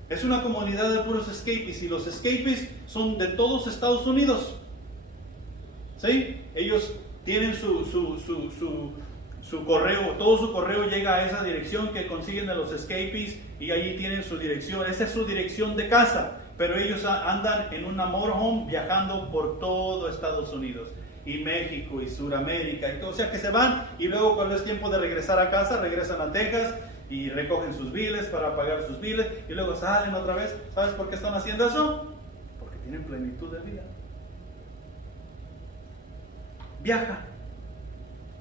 Es una comunidad de puros escapees y los escapees son de todos Estados Unidos. ¿Sí? Ellos tienen su correo, todo su correo llega a esa dirección que consiguen de los escapees y allí tienen su dirección. Esa es su dirección de casa, pero ellos andan en una motorhome viajando por todo Estados Unidos y México y Sudamérica y todo. O sea que se van y luego cuando es tiempo de regresar a casa, regresan a Texas y recogen sus biles para pagar sus biles y luego salen otra vez. ¿Sabes por qué están haciendo eso? Porque tienen plenitud de vida.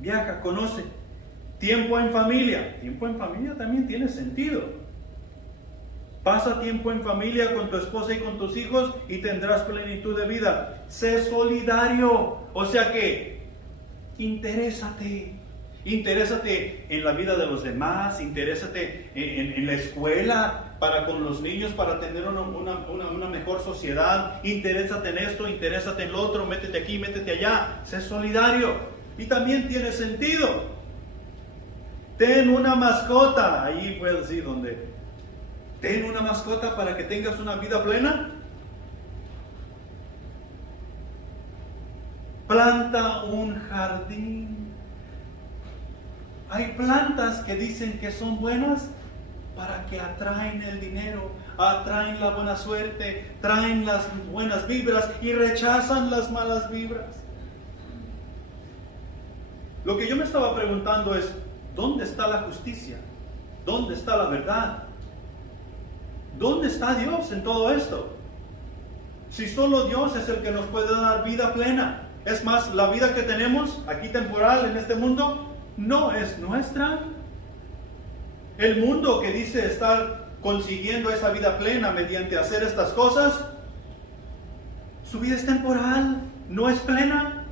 Viaja, conoce. Tiempo en familia también tiene sentido. Pasa tiempo en familia con tu esposa y con tus hijos y tendrás plenitud de vida. Sé solidario, o sea que interésate en la vida de los demás, interésate en la escuela para con los niños, para tener una mejor sociedad. Interésate en esto, interésate en lo otro, métete aquí, métete allá. Sé solidario. Y también tiene sentido. Ten una mascota. Ahí puedes decir donde. Ten una mascota para que tengas una vida plena. Planta un jardín. Hay plantas que dicen que son buenas para que atraen el dinero, atraen la buena suerte, traen las buenas vibras y rechazan las malas vibras. Lo que yo me estaba preguntando es, ¿dónde está la justicia? ¿Dónde está la verdad? ¿Dónde está Dios en todo esto? Si solo Dios es el que nos puede dar vida plena. Es más, la vida que tenemos aquí temporal en este mundo no es nuestra. El mundo que dice estar consiguiendo esa vida plena mediante hacer estas cosas, su vida es temporal, no es plena.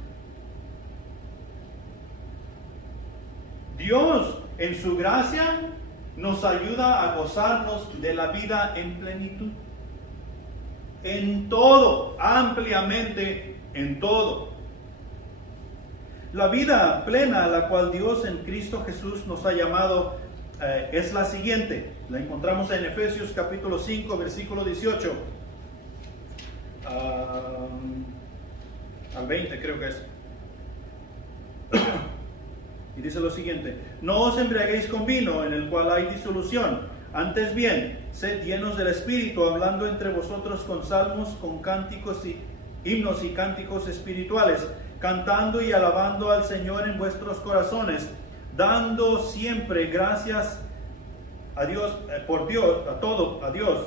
Dios, en su gracia, nos ayuda a gozarnos de la vida en plenitud. En todo, ampliamente en todo. La vida plena a la cual Dios en Cristo Jesús nos ha llamado es la siguiente. La encontramos en Efesios capítulo 5, versículo 18 al 20 creo que es. Y dice lo siguiente: no os embriaguéis con vino, en el cual hay disolución. Antes bien, sed llenos del Espíritu, hablando entre vosotros con salmos, con cánticos y himnos y cánticos espirituales, cantando y alabando al Señor en vuestros corazones, dando siempre gracias a Dios, por Dios, a Dios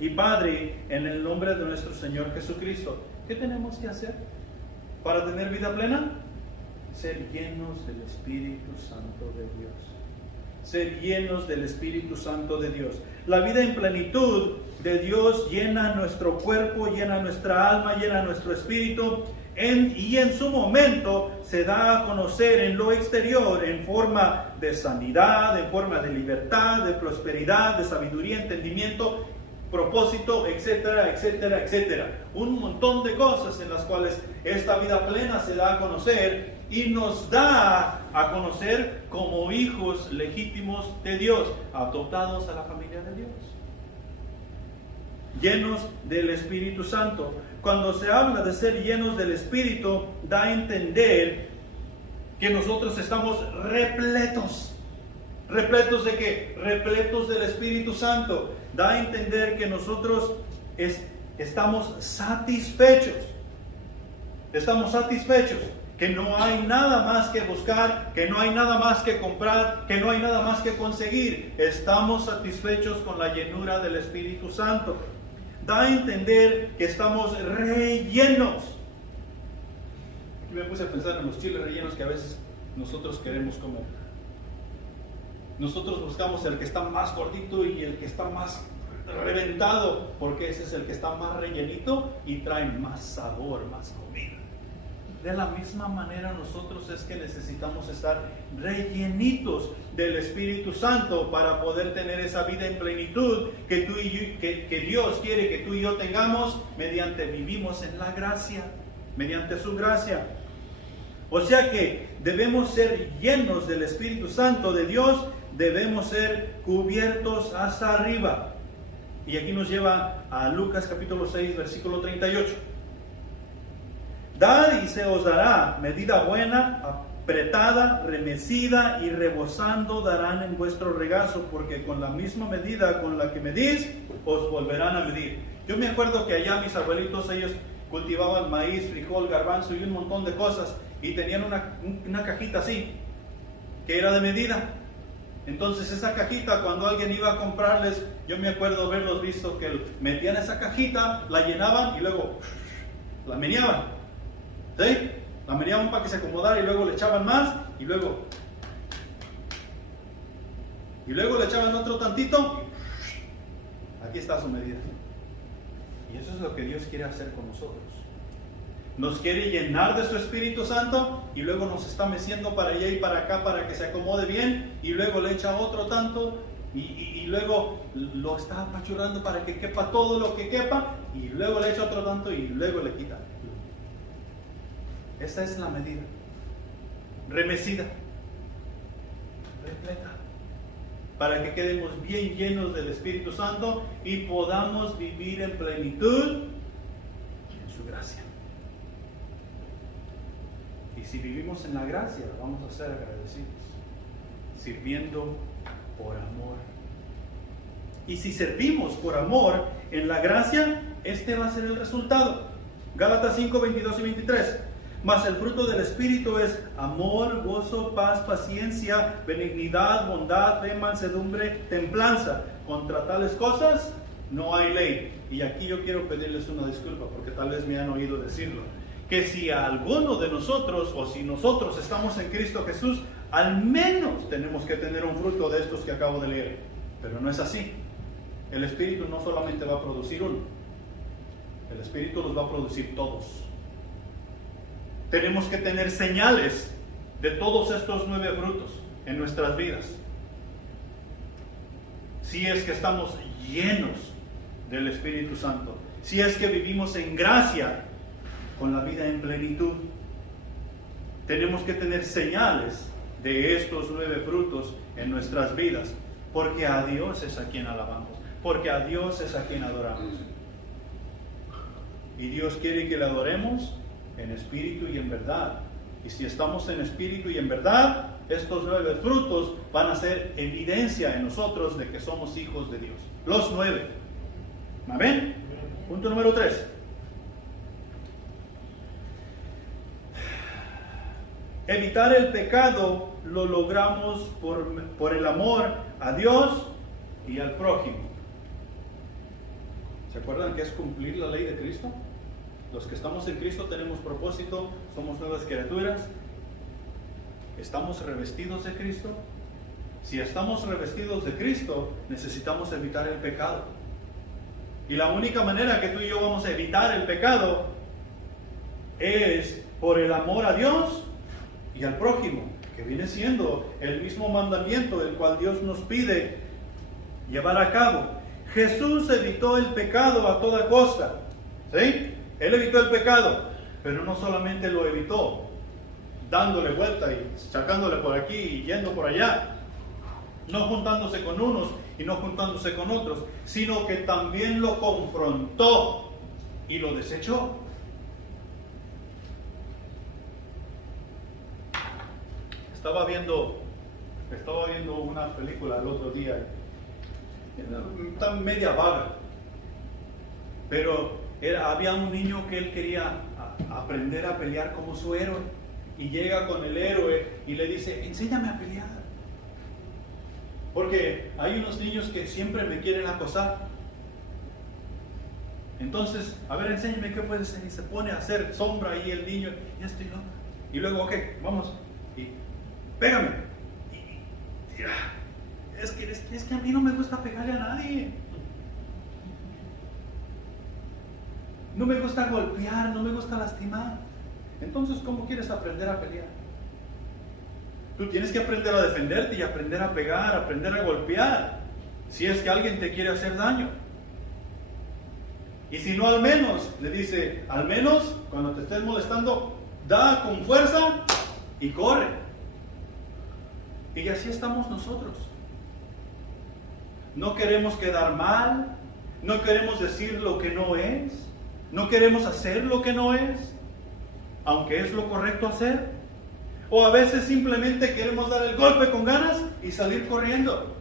y Padre, en el nombre de nuestro Señor Jesucristo. ¿Qué tenemos que hacer para tener vida plena? Ser llenos del Espíritu Santo de Dios. Ser llenos del Espíritu Santo de Dios. La vida en plenitud de Dios llena nuestro cuerpo, llena nuestra alma, llena nuestro espíritu, y en su momento se da a conocer en lo exterior en forma de sanidad, en forma de libertad, de prosperidad, de sabiduría, entendimiento, propósito, etcétera, etcétera, etcétera. Un montón de cosas en las cuales esta vida plena se da a conocer y nos da a conocer como hijos legítimos de Dios, adoptados a la familia de Dios, llenos del Espíritu Santo. Cuando se habla de ser llenos del Espíritu, da a entender que nosotros estamos repletos. ¿Repletos de qué? Repletos del Espíritu Santo. Da a entender que nosotros estamos satisfechos. Estamos satisfechos. Que no hay nada más que buscar, que no hay nada más que comprar, que no hay nada más que conseguir. Estamos satisfechos con la llenura del Espíritu Santo. Da a entender que estamos rellenos. Aquí me puse a pensar en los chiles rellenos que a veces nosotros queremos comer. Nosotros buscamos el que está más gordito y el que está más reventado, porque ese es el que está más rellenito y trae más sabor, más comida. De la misma manera nosotros es que necesitamos estar rellenitos del Espíritu Santo para poder tener esa vida en plenitud que Dios quiere que tú y yo tengamos mediante vivimos en la gracia, mediante su gracia. O sea que debemos ser llenos del Espíritu Santo de Dios, debemos ser cubiertos hasta arriba. Y aquí nos lleva a Lucas capítulo 6, versículo 38. Dad y se os dará, medida buena, apretada, remecida y rebosando darán en vuestro regazo, porque con la misma medida con la que medís, os volverán a medir. Yo me acuerdo que allá mis abuelitos, ellos cultivaban maíz, frijol, garbanzo y un montón de cosas, y tenían una cajita así, que era de medida. Entonces esa cajita, cuando alguien iba a comprarles, yo me acuerdo haberlos visto que metían esa cajita, la llenaban y luego la meneaban. ¿Sí? La meneaban para que se acomodara y luego le echaban más y luego le echaban otro tantito. Aquí está su medida. Y eso es lo que Dios quiere hacer con nosotros. Nos quiere llenar de su Espíritu Santo y luego nos está meciendo para allá y para acá para que se acomode bien y luego le echa otro tanto y luego lo está apachurrando para que quepa todo lo que quepa y luego le echa otro tanto y luego le quita. Esa es la medida. Remecida. Repleta. Para que quedemos bien llenos del Espíritu Santo y podamos vivir en plenitud en su gracia. Y si vivimos en la gracia, vamos a ser agradecidos. Sirviendo por amor. Y si servimos por amor en la gracia, este va a ser el resultado. Gálatas 5, 22 y 23. Mas el fruto del Espíritu es amor, gozo, paz, paciencia, benignidad, bondad, fe, mansedumbre, templanza. Contra tales cosas no hay ley. Y aquí yo quiero pedirles una disculpa porque tal vez me han oído decirlo. Que si a alguno de nosotros o si nosotros estamos en Cristo Jesús, al menos tenemos que tener un fruto de estos que acabo de leer. Pero no es así. El Espíritu no solamente va a producir uno. El Espíritu los va a producir todos. Tenemos que tener señales de todos estos 9 frutos en nuestras vidas. Si es que estamos llenos del Espíritu Santo, si es que vivimos en gracia con la vida en plenitud, tenemos que tener señales de estos 9 frutos en nuestras vidas, porque a Dios es a quien alabamos, porque a Dios es a quien adoramos. Y Dios quiere que le adoremos en espíritu y en verdad. Y si estamos en espíritu y en verdad, estos 9 frutos van a ser evidencia en nosotros de que somos hijos de Dios. Los 9. ¿Amén? Punto número 3. Evitar el pecado lo logramos por el amor a Dios y al prójimo. ¿Se acuerdan que es cumplir la ley de Cristo? Los que estamos en Cristo tenemos propósito, somos nuevas criaturas, estamos revestidos de Cristo. Si estamos revestidos de Cristo, necesitamos evitar el pecado. Y la única manera que tú y yo vamos a evitar el pecado es por el amor a Dios y al prójimo, que viene siendo el mismo mandamiento el cual Dios nos pide llevar a cabo. Jesús evitó el pecado a toda costa, ¿sí? Él evitó el pecado, pero no solamente lo evitó, dándole vuelta y sacándole por aquí y yendo por allá, no juntándose con unos y no juntándose con otros, sino que también lo confrontó y lo desechó. Estaba viendo una película el otro día, está media vaga, pero había un niño que él quería aprender a pelear como su héroe, y llega con el héroe y le dice: enséñame a pelear, porque hay unos niños que siempre me quieren acosar. Entonces, a ver, enséñame qué puede ser. Y se pone a hacer sombra ahí el niño, ya estoy loco. Y luego, ok, vamos, y pégame. Es que a mí no me gusta pegarle a nadie. No me gusta golpear, no me gusta lastimar. Entonces, ¿cómo quieres aprender a pelear? Tú tienes que aprender a defenderte y aprender a pegar, aprender a golpear, si es que alguien te quiere hacer daño. Y si no, al menos, le dice, al menos cuando te estés molestando, da con fuerza y corre. Y así estamos nosotros. No queremos quedar mal, no queremos decir lo que no es, no queremos hacer lo que no es, aunque es lo correcto hacer. O a veces simplemente queremos dar el golpe con ganas y salir corriendo.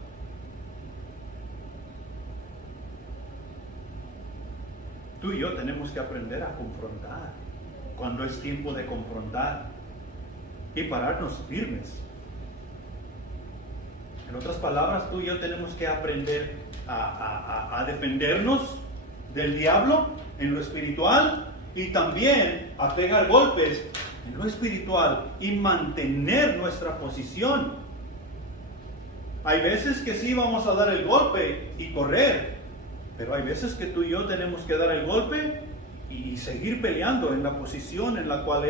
Tú y yo tenemos que aprender a confrontar cuando es tiempo de confrontar y pararnos firmes. En otras palabras, tú y yo tenemos que aprender a defendernos del diablo en lo espiritual y también a pegar golpes en lo espiritual y mantener nuestra posición. Hay veces que sí vamos a dar el golpe y correr, pero hay veces que tú y yo tenemos que dar el golpe y seguir peleando en la posición en la cual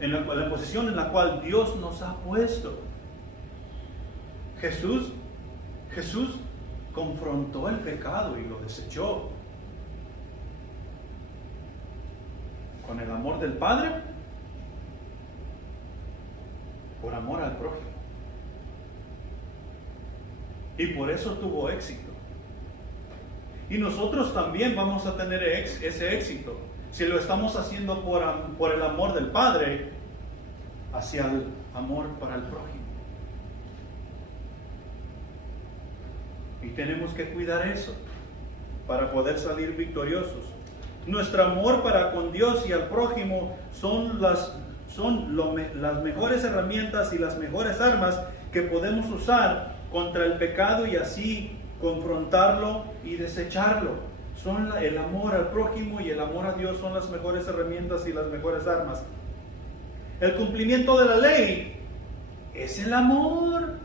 la posición en la cual Dios nos ha puesto. Jesús confrontó el pecado y lo desechó con el amor del Padre, por amor al prójimo. Y por eso tuvo éxito. Y nosotros también vamos a tener ese éxito si lo estamos haciendo por el amor del Padre hacia el amor para el prójimo. Y tenemos que cuidar eso para poder salir victoriosos. Nuestro amor para con Dios y al prójimo son las mejores herramientas y las mejores armas que podemos usar contra el pecado y así confrontarlo y desecharlo. El amor al prójimo y el amor a Dios son las mejores herramientas y las mejores armas. El cumplimiento de la ley es el amor.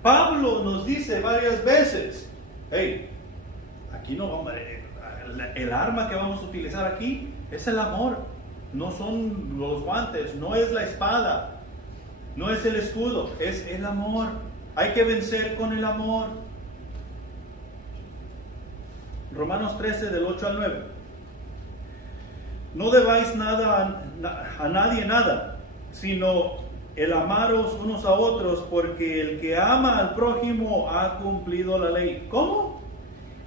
Pablo nos dice varias veces, hey, aquí no vamos, el arma que vamos a utilizar aquí es el amor, no son los guantes, no es la espada, no es el escudo, es el amor. Hay que vencer con el amor. Romanos 13 del 8 al 9. No debáis nada a nadie nada, sino el amaros unos a otros, porque el que ama al prójimo ha cumplido la ley. ¿Cómo?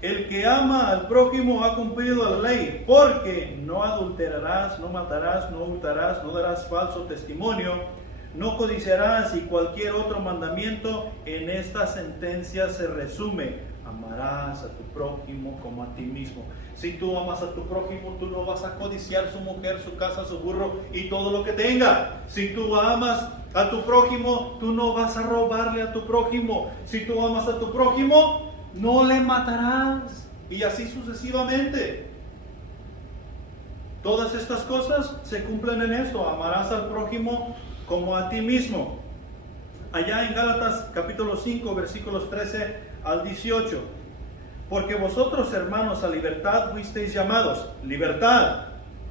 El que ama al prójimo ha cumplido la ley, porque no adulterarás, no matarás, no hurtarás, no darás falso testimonio, no codiciarás, y cualquier otro mandamiento en esta sentencia se resume: amarás a tu prójimo como a ti mismo. Si tú amas a tu prójimo, tú no vas a codiciar su mujer, su casa, su burro y todo lo que tenga. Si tú amas a tu prójimo, tú no vas a robarle a tu prójimo. Si tú amas a tu prójimo, no le matarás. Y así sucesivamente. Todas estas cosas se cumplen en esto: amarás al prójimo como a ti mismo. Allá en Gálatas capítulo 5 versículos 13 al 18. Porque vosotros, hermanos, a libertad fuisteis llamados. Libertad.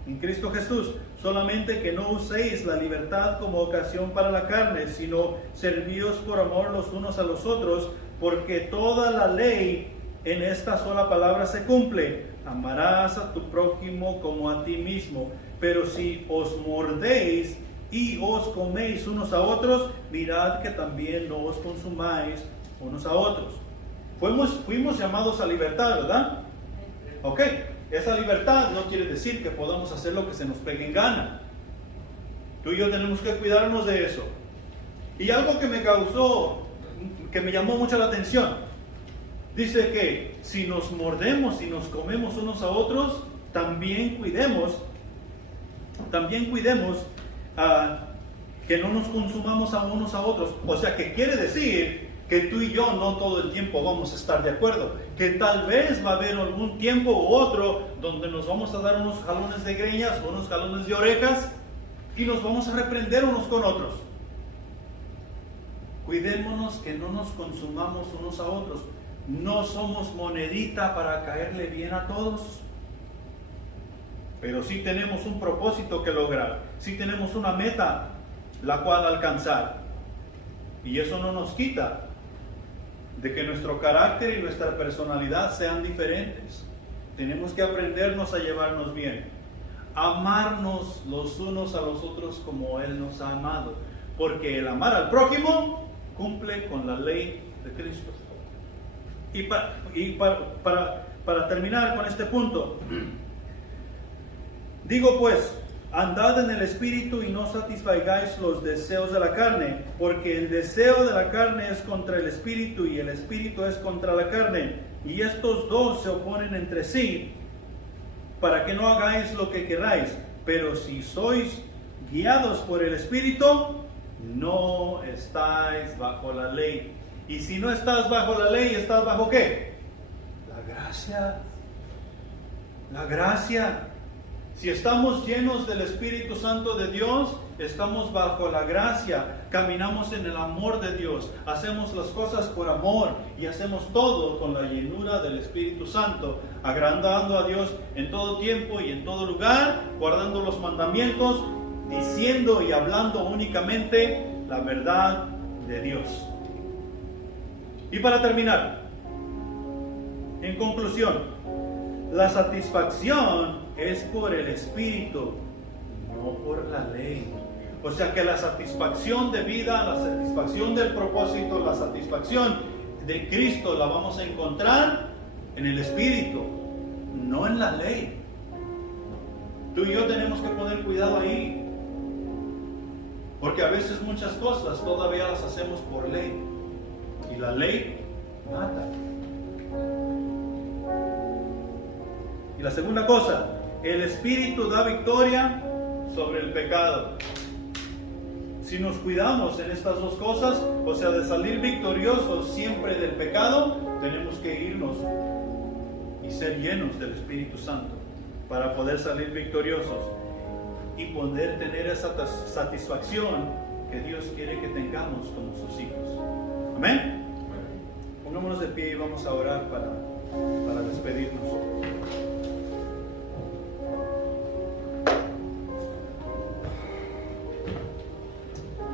en Cristo Jesús, solamente que no uséis la libertad como ocasión para la carne, sino servíos por amor los unos a los otros, porque toda la ley en esta sola palabra se cumple: amarás a tu prójimo como a ti mismo. Pero si os mordéis y os coméis unos a otros, mirad que también no os consumáis unos a otros. Fuimos llamados a libertad, ¿verdad? Ok, esa libertad no quiere decir que podamos hacer lo que se nos pegue en gana. Tú y yo tenemos que cuidarnos de eso. Y algo que me llamó mucho la atención, dice que si nos mordemos y nos comemos unos a otros, también cuidemos que no nos consumamos a unos a otros. O sea, que quiere decir que tú y yo no todo el tiempo vamos a estar de acuerdo, que tal vez va a haber algún tiempo u otro donde nos vamos a dar unos jalones de greñas, unos jalones de orejas, y nos vamos a reprender unos con otros. Cuidémonos que no nos consumamos unos a otros. No somos monedita para caerle bien a todos, pero sí tenemos un propósito que lograr, sí tenemos una meta la cual alcanzar, y eso no nos quita de que nuestro carácter y nuestra personalidad sean diferentes. Tenemos que aprendernos a llevarnos bien, amarnos los unos a los otros como Él nos ha amado, porque el amar al prójimo cumple con la ley de Cristo. Y para terminar con este punto, digo pues, andad en el Espíritu y no satisfagáis los deseos de la carne, porque el deseo de la carne es contra el Espíritu y el Espíritu es contra la carne, y estos dos se oponen entre sí, para que no hagáis lo que queráis. Pero si sois guiados por el Espíritu, no estáis bajo la ley. Y si no estás bajo la ley, ¿estás bajo qué? La gracia. La gracia. Si estamos llenos del Espíritu Santo de Dios, estamos bajo la gracia, caminamos en el amor de Dios, hacemos las cosas por amor y hacemos todo con la llenura del Espíritu Santo, agradando a Dios en todo tiempo y en todo lugar, guardando los mandamientos, diciendo y hablando únicamente la verdad de Dios. Y para terminar, en conclusión, la satisfacción es por el Espíritu, no por la ley. O sea que la satisfacción de vida, la satisfacción del propósito, la satisfacción de Cristo la vamos a encontrar en el Espíritu, no en la ley. Tú y yo tenemos que poner cuidado ahí, porque a veces muchas cosas todavía las hacemos por ley, y la ley mata. Y la segunda cosa, el Espíritu da victoria sobre el pecado. Si nos cuidamos en estas dos cosas, o sea, de salir victoriosos siempre del pecado, tenemos que irnos y ser llenos del Espíritu Santo para poder salir victoriosos y poder tener esa satisfacción que Dios quiere que tengamos como sus hijos. Amén. Pongámonos de pie y vamos a orar para despedirnos.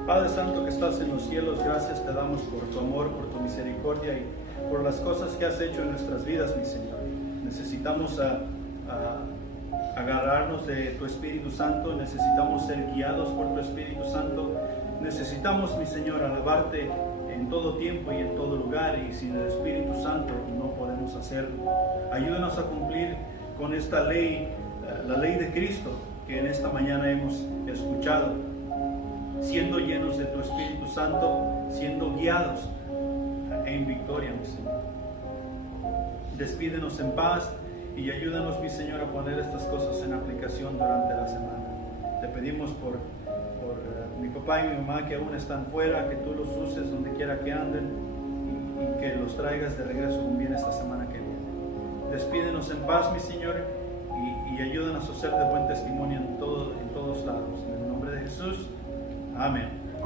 Padre Santo que estás en los cielos, gracias te damos por tu amor, por tu misericordia y por las cosas que has hecho en nuestras vidas, mi Señor. Necesitamos agarrarnos de tu Espíritu Santo, necesitamos ser guiados por tu Espíritu Santo, necesitamos, mi Señor, alabarte en todo tiempo y en todo lugar, y sin el Espíritu Santo no podemos hacerlo. Ayúdanos a cumplir con esta ley, la ley de Cristo que en esta mañana hemos escuchado, siendo llenos de tu Espíritu Santo, siendo guiados en victoria, mi Señor. Despídenos en paz y ayúdanos, mi Señor, a poner estas cosas en aplicación durante la semana. Te pedimos por mi papá y mi mamá que aún están fuera, que tú los uses donde quiera que anden y que los traigas de regreso con bien esta semana que viene. Despídenos en paz, mi Señor, y ayúdanos a ser de buen testimonio en todos lados. En el nombre de Jesús. Amén.